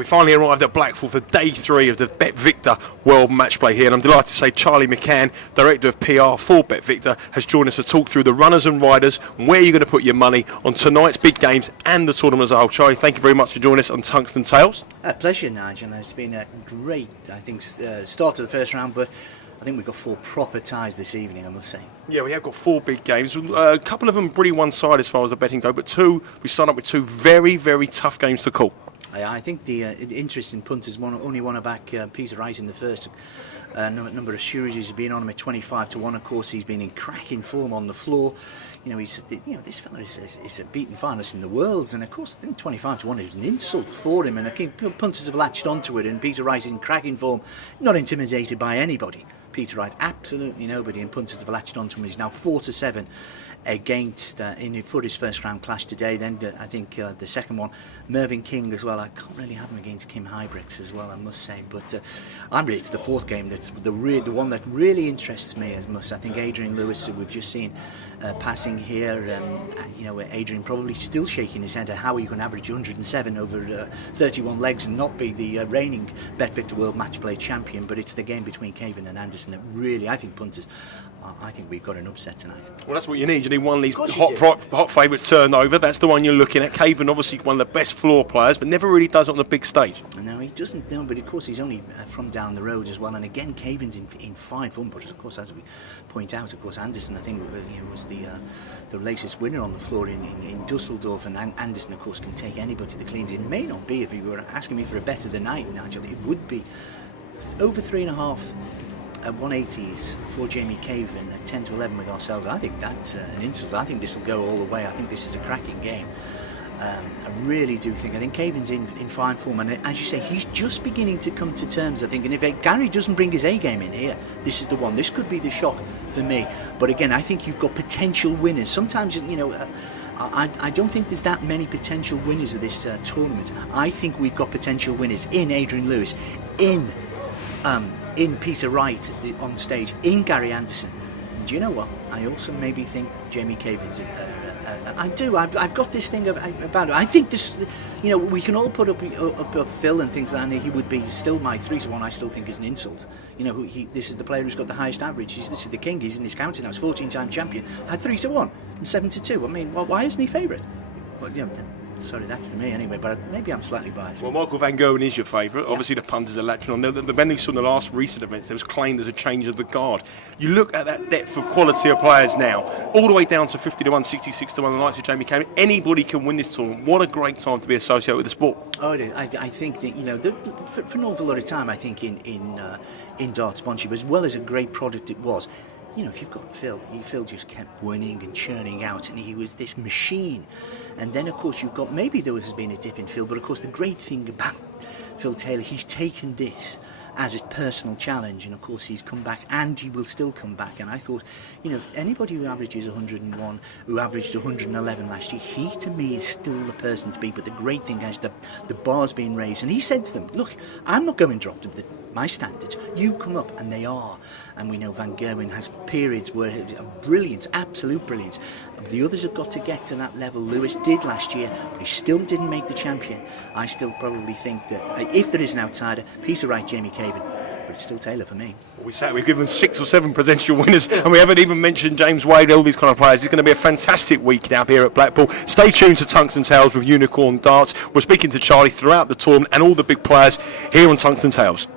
We finally arrived at Blackpool for day 3 of the BetVictor World Matchplay here, and I'm delighted to say Charlie McCann, Director of PR for BetVictor, has joined us to talk through the runners and riders, where you're going to put your money on tonight's big games and the tournament as a whole. Charlie, thank you very much for joining us on Tungsten Tales. A pleasure, Nigel. It's been a great, start to the first round, but I think we've got 4 proper ties this evening, I must say. Yeah, we have got 4 big games. A couple of them pretty one-sided as far as the betting go, but we start up with 2 very, very tough games to call. I think the interesting punters only want to back Peter Wright in the first. Number of sureties have been on him at 25 to 1. Of course, he's been in cracking form on the floor. This fella is a beaten finalist in the worlds, and of course, I think 25 to 1 is an insult for him. And I think punters have latched onto it, and Peter Wright in cracking form, not intimidated by anybody. Peter Wright, absolutely nobody, and punters have latched onto him. He's now 4 to 7 against for his first round clash today. Then I think the second one, Mervyn King as well. I can't really have him against Kim Hybricks as well, I must say. But I'm really to the 4th game. That's the one that really interests me as much. I think Adrian Lewis, who we've just seen passing here, Adrian probably still shaking his head at how he can average 107 over 31 legs and not be the reigning BetVictor World Matchplay champion. But it's the game between Caven and Anderson that really, I think punters, I think we've got an upset tonight. Well, that's what you need. You need one of these hot favourites turned over. That's the one you're looking at. Caven, obviously one of the best floor players, but never really does it on the big stage. No, he doesn't. No, but of course he's only from down the road as well. And again, Caven's in fine form. But of course, as we point out, of course, Anderson, I think, was the latest winner on the floor in Dusseldorf. And Anderson, of course, can take anybody to the cleans. It may not be, if you were asking me for a bet of the night, Nigel, it would be over 3.5. At 180s for Jamie Caven at 10 to 11 with ourselves. I think that's an insult. I think this will go all the way. I think this is a cracking game. I really do think. I think Caven's in fine form, and as you say, he's just beginning to come to terms, I think. And if Gary doesn't bring his A game in here, this is the one. This could be the shock for me. But again, I think you've got potential winners. Sometimes, I don't think there's that many potential winners of this tournament. I think we've got potential winners in Adrian Lewis, in Peter Wright on stage, in Gary Anderson. And do you know what? I also maybe think Jamie Caven's. I do. I've got this thing about it. I think this. We can all put up Phil and things like that. And he would be still my 3 to 1. I still think is an insult. This is the player who's got the highest average. This is the king. He's in his county now. He's 14-time champion. Had 3 to 1 and 7 to 2. I mean, why isn't he favourite? Well, sorry, that's to me anyway, but maybe I'm slightly biased. Well, Michael Van Gerwen is your favourite. Yeah. Obviously, the punters are latching on. The bending saw in the last recent events, there was claimed there's a change of the guard. You look at that depth of quality of players now, all the way down to 50 to 1, 66 to 1, the likes of Jamie Caven. Anybody can win this tournament. What a great time to be associated with the sport. Oh, it is. I think that, for an awful lot of time, I think in dart sponsorship, as well as a great product it was. If you've got Phil just kept winning and churning out, and he was this machine. And then, of course, you've got, maybe there has been a dip in Phil, but of course the great thing about Phil Taylor, he's taken this as a personal challenge, and of course he's come back, and he will still come back. And I thought, if anybody who averages 101, who averaged 111 last year, he to me is still the person to beat. But the great thing is the bar's being raised, and he said to them, look, I'm not going to drop my standards, you come up, and they are. And we know Van Gerwen has periods where brilliance, absolute brilliance. The others have got to get to that level. Lewis did last year, but he still didn't make the champion. I still probably think that if there is an outsider, Peter Wright, Jamie Caven, but it's still Taylor for me. We've given 6 or 7 potential winners, and we haven't even mentioned James Wade, all these kind of players. It's going to be a fantastic week down here at Blackpool. Stay tuned to Tungsten Tales with Unicorn Darts. We're speaking to Charlie throughout the tournament and all the big players here on Tungsten Tales.